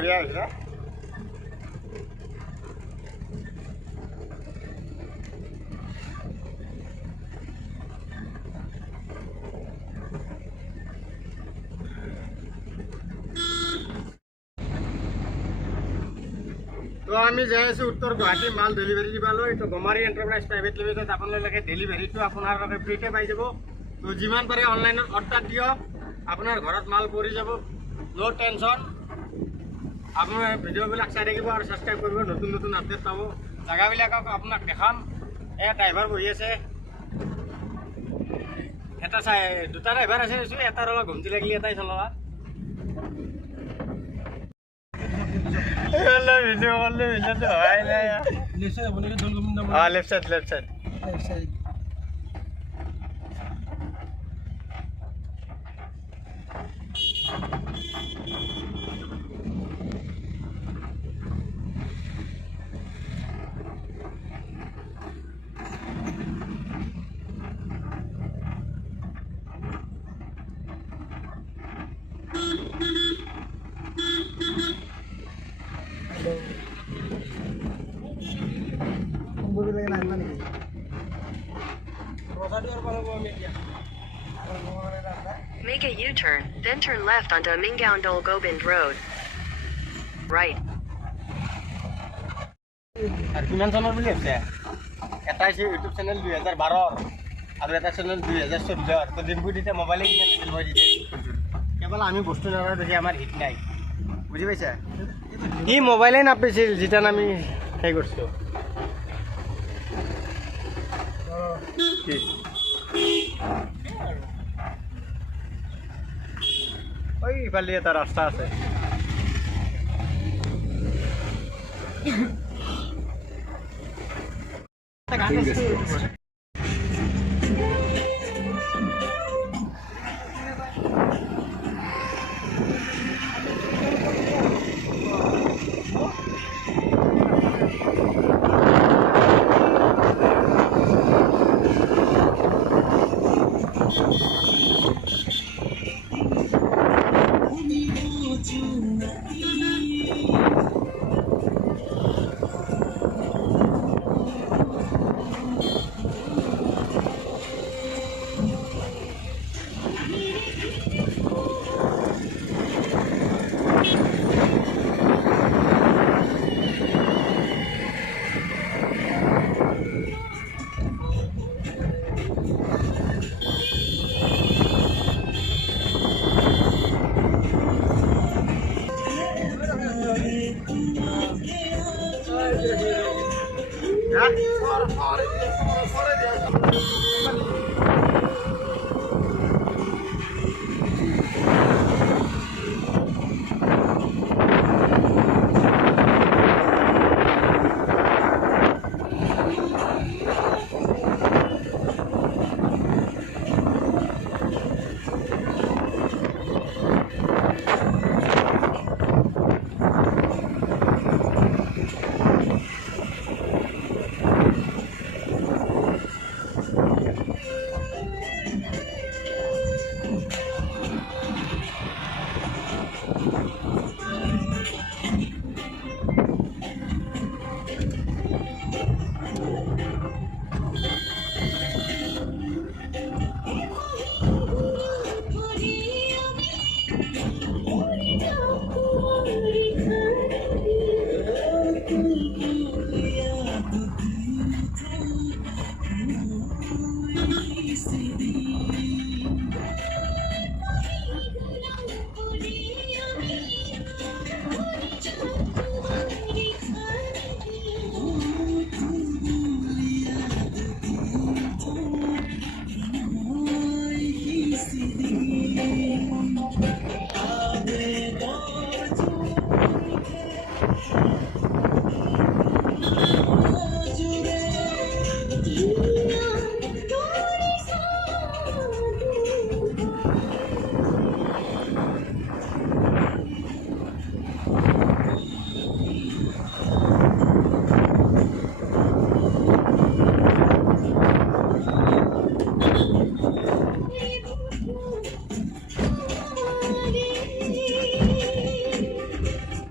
बढ़िया है तो आम्ही जाय आছো उत्तर गुवाहाटी माल डेलिभारी दिबाলৈ तो गमारी एंटरप्राइज प्राइवेट लिमिटेड আপোনালোকে ডেলিভাৰীটো আপোনালোকে ফ্ৰীতে পাই যাব তো যিমান পাৰে অনলাইনত অৰ্ডাৰ দিয়ক আপোনাৰ ঘৰত মাল পৰি যাব নো টেনশন আপোনাৰ ভিডিঅ'বিলাক চাই থাকিব আৰু সাবস্ক্ৰাইব কৰিব নতুন নতুন আপডেট পাব জায়গাবিলাক আপোনাক দেখাম এ ড্ৰাইভাৰ বহি আছে এটা চাই দুটা ড্ৰাইভাৰ আছে এটাৰ অলপ ঘুমটি লাগিলে এটাই চলাবা Hello, video only. Left side, Dol Gobinda. Left side. Left side. Make a U-turn, then turn left onto Dol Gobinda Road. Right. কিমান চনৰ বুলি আছে এটা আছে ইউটিউব চেনেল 2012 আৰু এটা চেনেল 2014 তো দিনবোৰ দিতে মোবাইলে কিমান লেভেল হৈ দিতে কেৱল আমি বস্তু নাৰা দেখি আমাৰ হিট নাই বুজি পাইছা ই মোবাইলে নাপাইছিল যেটা আমি হেই করছো ওই ইফালে এটা রাস্তা আছে